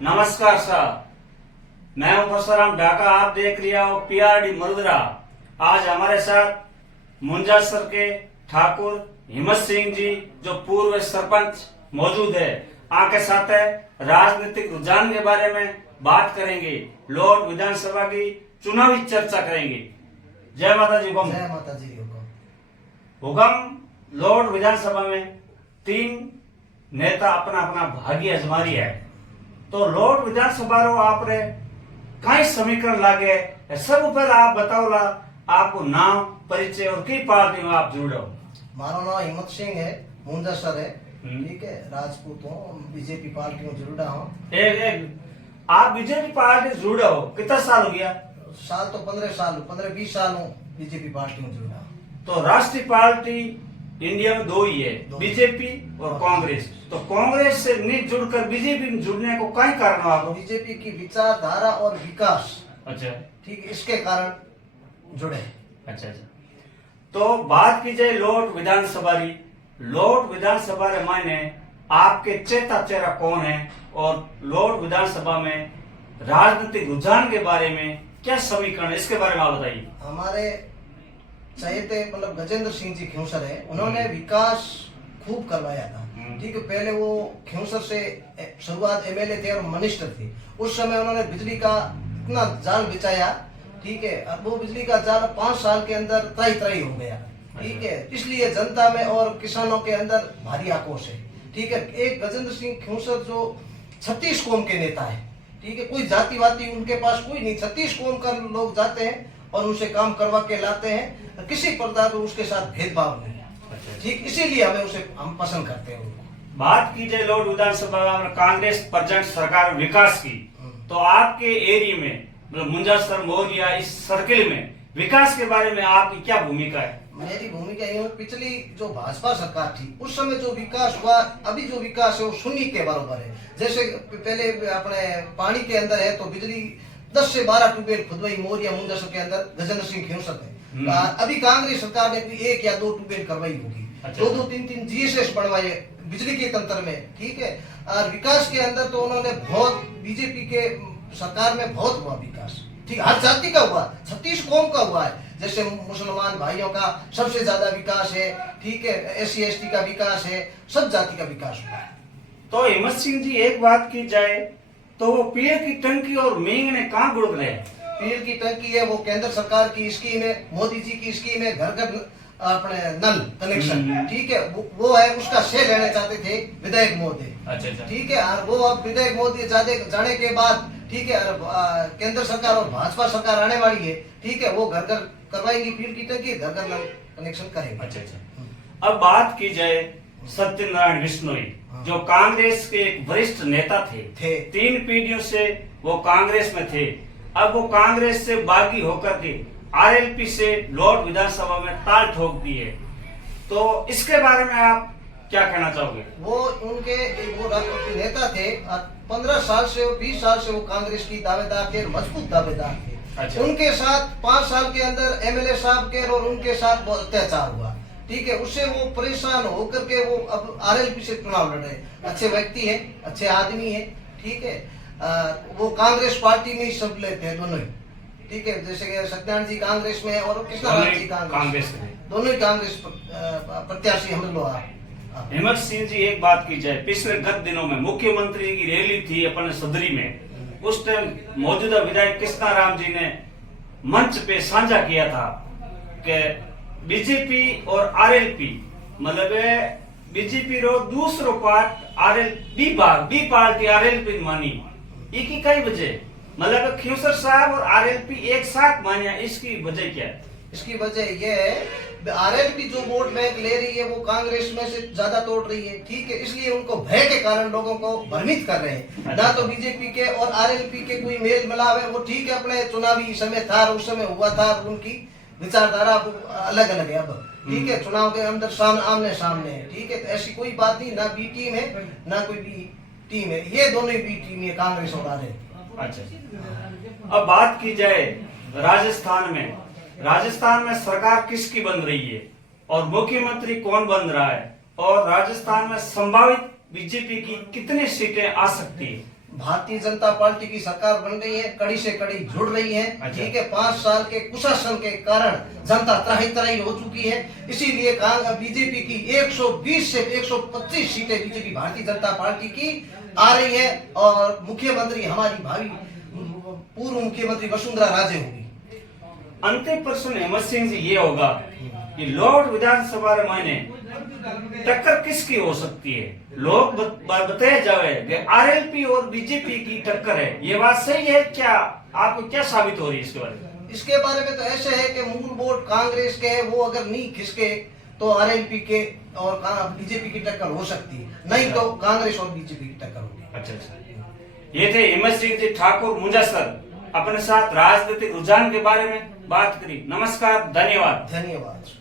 नमस्कार साहब, मैं हूं परसुराम ढाका। आप देख लिया हो पीआरडी मरुदरा। आज हमारे साथ मुंजासर के ठाकुर हिम्मत सिंह जी जो पूर्व सरपंच मौजूद है। आपके साथ है राजनीतिक रुझान के बारे में बात करेंगे, लोट विधानसभा की चुनावी चर्चा करेंगे। जय माता जी। जय माता जी। हुकम लोट विधानसभा में 3 नेता अपना अपना भाग्य अजमारी है। तो लोट विधानसभा रो आपने कई समीकरण लागे। सब पहले आप बताओ आपको नाम परिचय और कई पार्टी में आप जुड़ो। मारो नाम हिम्मत सिंह है, मुंजासर है, ठीक है, राजपूत हूँ, बीजेपी पार्टी में जुड़ा हूँ। आप बीजेपी पार्टी से जुड़े हो, कितना साल हो गया? साल तो 15-20 साल हूँ बीजेपी पार्टी में जुड़ा। तो राष्ट्रीय पार्टी इंडिया में 2 ही है, बीजेपी और कांग्रेस। तो कांग्रेस से नहीं जुड़कर बीजेपी में जुड़ने को क्या कारण हो आपको? बीजेपी की विचारधारा और विकास, अच्छा, ठीक, इसके कारण जुड़े। अच्छा। तो बात की जाए लोट विधानसभा री, लोट विधानसभा रे मायने आपके चेता चेहरा कौन है और लोट विधानसभा में राजनीतिक रुझान के बारे में क्या समीकरण, इसके बारे में आप बताइए। हमारे चहेते मतलब गजेंद्र सिंह जी खिंवसर है, उन्होंने विकास खूब करवाया था, ठीक है। पहले वो खिंवसर से शुरुआत एमएलए थे और मिनिस्टर थे। उस समय उन्होंने बिजली का इतना जाल बिछाया, ठीक है। अब वो बिजली का जाल 5 साल के अंदर त्राई हो गया, ठीक है। इसलिए जनता में और किसानों के अंदर भारी आक्रोश है, ठीक है। एक गजेंद्र सिंह खिंवसर जो 36 कौम के नेता है, ठीक है, कोई जातिवादी उनके पास कोई नहीं। 36 कौम का लोग जाते हैं और उनसे काम करवा के लाते हैं, किसी प्रकार का उसके साथ भेदभाव नहीं, ठीक। इसीलिए हम पसंद करते हैं उनको। बात की जाए लोट विधानसभा में कांग्रेस प्रेजेंट सरकार विकास की, तो आपके एरिया में मतलब मुंजासर मोरिया इस सर्किल में विकास के बारे में आपकी क्या भूमिका है? मेरी भूमिका ये है, पिछली जो भाजपा सरकार थी उस समय जो विकास हुआ, अभी जो विकास है वो शून्य के बराबर है। जैसे पहले अपने पानी के अंदर है तो बिजली 10 से 12 ट्यूबवेल खुदवाई मोरिया मुंजासर के अंदर गजेंद्र सिंह खिंवसर थे। अभी कांग्रेस सरकार ने 1 या 2 ट्यूबवेल करवाई होगी, 2-2, 3-3 जीएसएस बनवाए बिजली के तंत्र में, ठीक है। और विकास के अंदर तो उन्होंने बहुत, बीजेपी के सरकार में बहुत हुआ विकास, ठीक, हर जाति का हुआ, 36 कौम का हुआ है। जैसे मुसलमान भाइयों का सबसे ज्यादा विकास है, ठीक है, SC ST का विकास है, सब जाति का विकास हुआ है। तो हिम्मत सिंह जी एक बात की जाए तो वो पीएम की टंकी और मींग ने कहाँ गुड़ रहे? पीएम की टंकी है वो केंद्र सरकार की स्कीम है, मोदी जी की स्कीम है, घर घर अपने नल कनेक्शन, ठीक है, वो है। उसका श्रेय लेना चाहते थे विधायक मोदी, अच्छा, ठीक है। और वो अब विधायक मोदी जाने के बाद, ठीक है, केंद्र सरकार और भाजपा सरकार आने वाली है, ठीक है, वो घर घर करवाएंगी पीएम की टंकी, घर घर नल कनेक्शन करेंगे। अच्छा। अब बात की जाए सत्यनारायण बिश्नोई जो कांग्रेस के एक वरिष्ठ नेता थे 3 पीढ़ियों से वो कांग्रेस में थे। अब वो कांग्रेस से बागी होकर के आरएलपी से लोट विधानसभा में ताल ठोक दी है। तो इसके बारे में आप क्या कहना चाहोगे? वो नेता थे, 15 साल से 20 साल से वो कांग्रेस की दावेदार थे, मजबूत दावेदार थे। अच्छा। उनके साथ 5 साल के अंदर एमएलए साहब के और उनके साथ बहुत अत्याचार हुआ, ठीक है। उससे वो परेशान होकर के वो अब आरएलपी से चुनाव लड़ रहे। अच्छे व्यक्ति है, अच्छे आदमी है, ठीक है। वो कांग्रेस पार्टी में ही सम्मिलित थे दोनों ही, ठीक है। जैसे सत्यनारायण जी कांग्रेस में और कृष्णराज जी कांग्रेस में, दोनों ही कांग्रेस प्रत्याशी हम लोग। हिम्मत सिंह जी एक बात की जाए, पिछले गत दिनों में मुख्यमंत्री की रैली थी अपने सदरी में। उस टाइम मौजूदा विधायक कृष्णाराम जी ने मंच पे साझा किया था कि बीजेपी और आरएलपी मतलब बीजेपी रो दूसरो पार्ट बी पार्टी आरएलपी मानी। एक ही कई वजह मतलब खिंवसर साहब और आरएलपी एक साथ मानिया, इसकी वजह क्या है? इसकी वजह यह है आरएलपी जो वोट बैंक ले रही है वो कांग्रेस में से ज्यादा तोड़ रही है, ठीक है। इसलिए उनको भय के कारण लोगों को भ्रमित कर रहे हैं। ना तो बीजेपी के और आरएलपी के कोई मेल मिलाप है, वो ठीक है अपने चुनावी समय था, उस समय हुआ था, उनकी विचारधारा अलग अलग है अब, ठीक है। चुनाव के अंदर आमने सामने है, ठीक है। तो ऐसी कोई बात नहीं, ना बी टीम है ना कोई बी टीम है, ये दोनों ही बी टीम है, कांग्रेस और आरएलपी। अच्छा। अब बात की जाए राजस्थान में सरकार किसकी बन रही है और मुख्यमंत्री कौन बन रहा है और राजस्थान में संभावित बीजेपी की कितनी सीटें आ सकती है? भारतीय जनता पार्टी की सरकार बन रही है, कड़ी से कड़ी जुड़ रही है। अच्छा। ठीक है, 5 साल के कुशासन के कारण जनता त्राही त्राही हो चुकी है। इसीलिए बीजेपी की 120 से 125 सीटें बीजेपी भारतीय जनता पार्टी की आ रही है और मुख्यमंत्री हमारी भावी पूर्व मुख्यमंत्री वसुंधरा राजे होगी। अंतिम प्रश्न हेमंत सिंह जी ये होगा कि लॉर्ड विधानसभा में टक्कर किसकी हो सकती है? लोग बताए जावे कि आरएलपी और बीजेपी की टक्कर है, ये बात सही है क्या? आपको क्या साबित हो रही है इसके बारे में? इसके बारे में तो ऐसे है कि मूल वोट कांग्रेस के है, वो अगर नहीं खिसके तो आरएलपी के और बीजेपी की टक्कर हो सकती है, नहीं तो कांग्रेस और बीजेपी की टक्कर होगी। अच्छा, ये थे हेमंत सिंह जी ठाकुर मुंजासर, अपने साथ राजनीतिक रुझान के बारे में बात करी। नमस्कार, धन्यवाद। धन्यवाद।